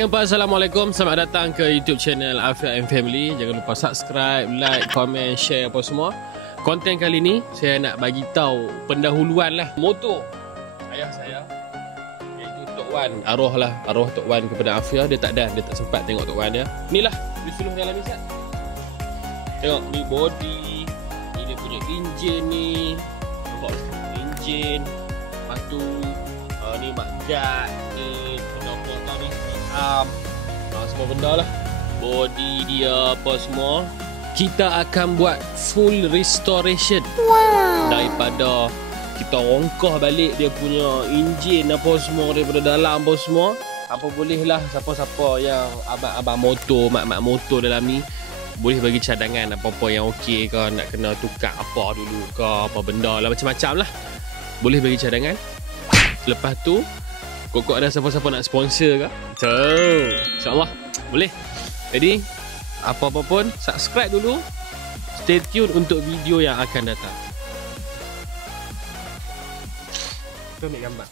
Geng Pak, Assalamualaikum. Selamat datang ke YouTube channel Afiq and Family. Jangan lupa subscribe, like, komen, share apa semua. Konten kali ni saya nak bagi tahu pendahuluan lah motor ayah saya, iaitu Tok Wan. Arwah Tok Wan kepada Afiq. Dia tak sempat tengok Tok Wan dia. Inilah disuruh dalam ni Sat. Tengok ni body, ni dia punya enjin ni. Nampak enjin. Lepas tu ni mak gat, ni penopor tadi, arm, semua benda lah. Body dia apa semua. Kita akan buat full restoration. Daripada kita rongkah balik dia punya enjin apa semua daripada dalam apa semua. Apa boleh lah siapa-siapa yang abang-abang motor, mak-mak motor dalam ni, boleh bagi cadangan apa-apa yang okey ke, nak kena tukar apa dulu ke, apa benda lah, macam-macam lah. Boleh bagi cadangan. Lepas tu Kokok ada siapa-siapa nak sponsor ke? InsyaAllah boleh. Jadi apa-apa pun subscribe dulu. Stay tune untuk video yang akan datang. Kita ambil gambar.